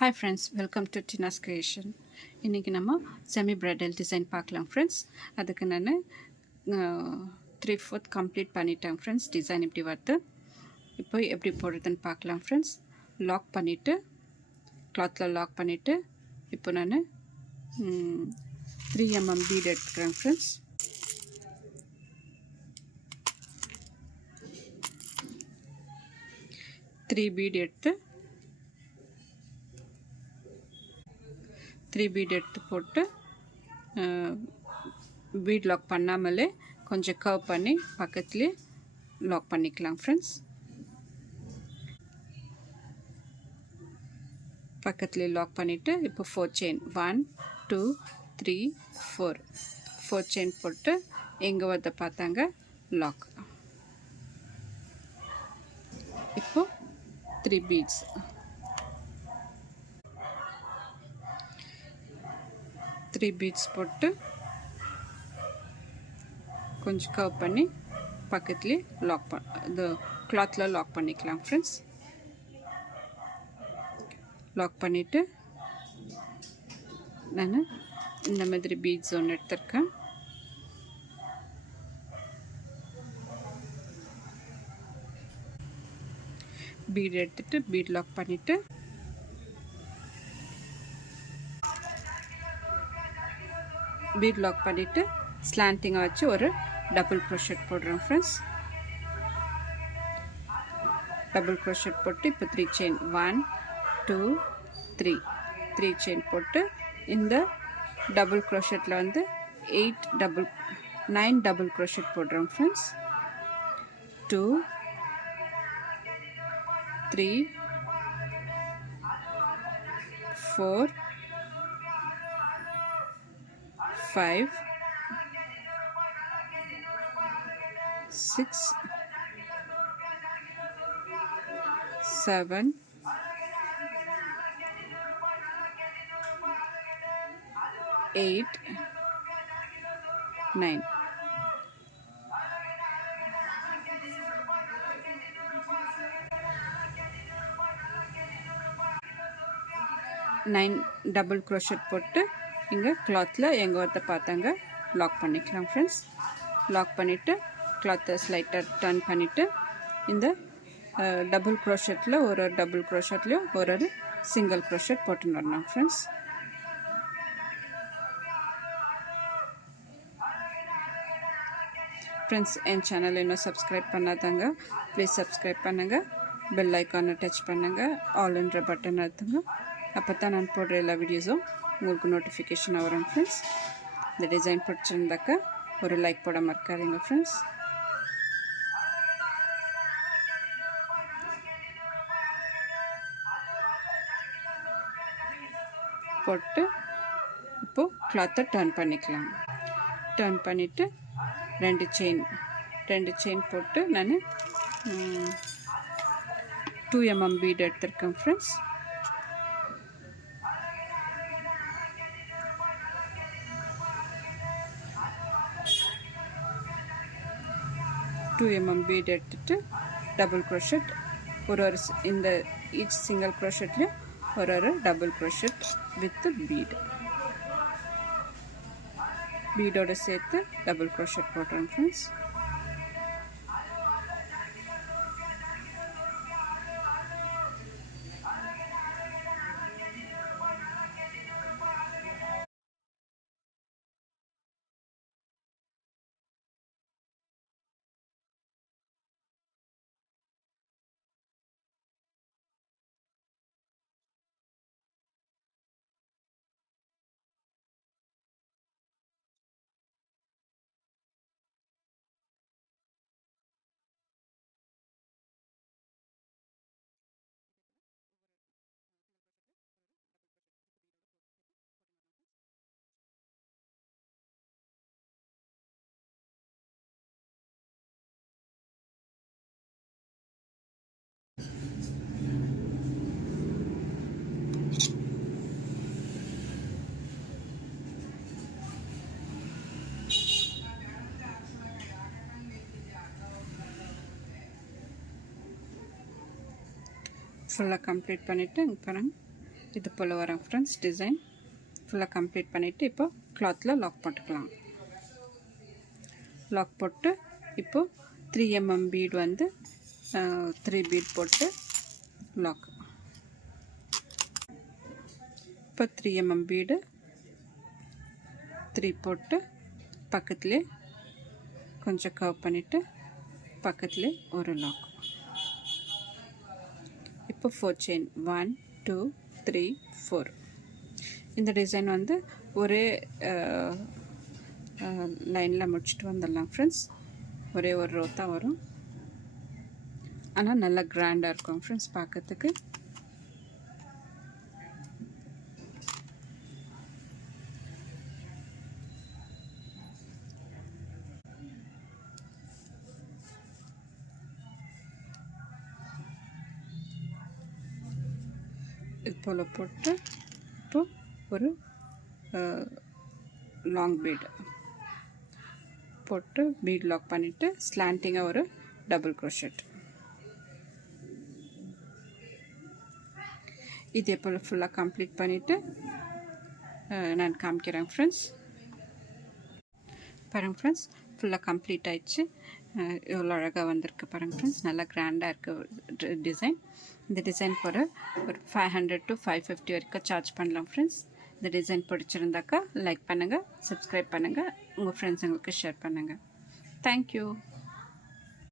Hi friends, welcome to Tina's Creation. இன்னைக்கு நம்ம semi bridal design பார்க்கலாம் ஃப்ரெண்ட்ஸ். அதுக்கு நான் 3/4 கம்ப்ளீட் பண்ணிட்டேன் ஃப்ரெண்ட்ஸ். டிசைன் இப்படி வருது. இப்போ எப்படி போடுறதுன்னு பார்க்கலாம் ஃப்ரெண்ட்ஸ். லாக் பண்ணிவிட்டு கிளாத்தில் லாக் பண்ணிவிட்டு இப்போ நான் 3 mm பீட் எடுத்துக்கிறேன் ஃப்ரெண்ட்ஸ். த்ரீ பீட் எடுத்து போட்டு பீட் லாக் பண்ணாமலே கொஞ்சம் கர்வ் பண்ணி பக்கத்துலேயே லாக் பண்ணிக்கலாம் ஃப்ரெண்ட்ஸ். பக்கத்துலேயே லாக் பண்ணிவிட்டு இப்போ 4 செயின் 1 2 3 4 செயின் போட்டு எங்கே வந்து பார்த்தாங்க லாக். இப்போ 3 பீட்ஸ் போட்டு கொஞ்சம் கர்வ் பண்ணி பக்கத்துலேயே இது கிளாத்தில் லாக் பண்ணிக்கலாம் ஃப்ரெண்ட்ஸ். லாக் பண்ணிவிட்டு நான் இந்த மாதிரி பீட்ஸ் ஒன்று எடுத்திருக்கேன். பீட் எடுத்துட்டு பீட் லாக் பண்ணிவிட்டு ஸ்லாண்டிங்காக வச்சு ஒரு டபுள் க்ரோஷெட் போடுறோம் ஃப்ரெண்ட்ஸ். டபுள் க்ரோஷெட் போட்டு இப்போ 3 செயின் 1 2 3 செயின் போட்டு இந்த டபுள் க்ரோஷெட்டில் வந்து 9 டபுள் க்ரோஷெட் போடுறோம் ஃப்ரெண்ட்ஸ். 2 3 4 5 6 7 8 9 டபுள் க்ரோஷெட் போட்டு இங்கே கிளாத்தில் எங்கள் ஒருத்த பார்த்தாங்க லாக் பண்ணிக்கலாம் ஃப்ரெண்ட்ஸ். லாக் பண்ணிவிட்டு கிளாத்தை ஸ்லைட்டாக டர்ன் பண்ணிவிட்டு இந்த டபுள் க்ரோஷெட்டில் ஒரு டபுள் க்ரோஷெட்லேயும் ஒரு சிங்கிள் க்ரோஷெட் போட்டுன்னு வரணும் ஃப்ரெண்ட்ஸ். ஃப்ரெண்ட்ஸ் என் சேனல் இன்னும் சப்ஸ்கிரைப் பண்ணாதாங்க ப்ளீஸ் சப்ஸ்கிரைப் பண்ணுங்கள். பெல் ஐக்கானை டச் பண்ணுங்கள். ஆல்ன்ற பட்டன் அழுத்துங்க. அப்போ தான் நான் போடுற எல்லா வீடியோஸும் உங்களுக்கு நோட்டிஃபிகேஷனாக வரும் ஃப்ரெண்ட்ஸ். இந்த டிசைன் பிடிச்சிருந்தாக்கா ஒரு லைக் போட மறக்காதீங்க ஃப்ரெண்ட்ஸ். போட்டு இப்போது கிளாத்தை டர்ன் பண்ணிக்கலாம். டர்ன் பண்ணிவிட்டு 2 செயின் போட்டு நான் 2 mm பீட் எடுத்திருக்கேன் ஃப்ரெண்ட்ஸ். பீட் எடுத்துட்டு டபுள் க்ரோஷெட் ஒரு இந்த ஈச் சிங்கிள் க்ரோஷெட்லேயும் ஒரு டபுள் க்ரோஷெட் வித் பீடோடு சேர்த்து டபுள் க்ரோஷெட் போடுறேன் ஃப்ரெண்ட்ஸ். ஃபுல்லாக கம்ப்ளீட் பண்ணிவிட்டு இங்கே பாருங்கள் இது போல் வரும் ஃப்ரெண்ட்ஸ். டிசைன் ஃபுல்லாக கம்ப்ளீட் பண்ணிவிட்டு இப்போ கிளாத்தில் லாக் போட்டுக்கலாம். லாக் போட்டு இப்போது 3 mm பீட் வந்து 3 பீட் போட்டு லாக். இப்போ 3 mm பீடு 3 போட்டு பக்கத்துலேயே கொஞ்சம் கர்வ் பண்ணிவிட்டு பக்கத்துலேயே ஒரு லாக். இப்போ 4 செயின் 1 2 3 4. இந்த டிசைன் வந்து ஒரே லைனில் முடிச்சுட்டு வந்துடலாம் ஃப்ரெண்ட்ஸ். ஒரே ஒரு ரோ தான் வரும், ஆனால் நல்லா கிராண்டாக இருக்கும் ஃப்ரெண்ட்ஸ் பார்க்கறதுக்கு. இது போல் போட்டு இப்போ ஒரு லாங் பீடு போட்டு பீட் லாக் பண்ணிவிட்டு ஸ்லாண்டிங்காக ஒரு டபுள் க்ரோஷெட். இதே போல் ஃபுல்லாக கம்ப்ளீட் பண்ணிவிட்டு நான் காமிக்கிறேன் ஃப்ரெண்ட்ஸ். பாருங்கள் ஃப்ரெண்ட்ஸ், ஃபுல்லாக கம்ப்ளீட் ஆயிடுச்சு. எவ்வளோ அழகாக வந்திருக்கு பாருங்கள் ஃப்ரெண்ட்ஸ். நல்லா கிராண்டாக இருக்குது டிசைன். இந்த டிசைனுக்கு ஒரு 500 to 550 வரைக்கும் சார்ஜ் பண்ணலாம் ஃப்ரெண்ட்ஸ். இந்த டிசைன் பிடிச்சிருந்தாக்கா லைக் பண்ணுங்கள், சப்ஸ்கிரைப் பண்ணுங்கள், உங்கள் ஃப்ரெண்ட்ஸுங்களுக்கு ஷேர் பண்ணுங்கள். தேங்க்யூ.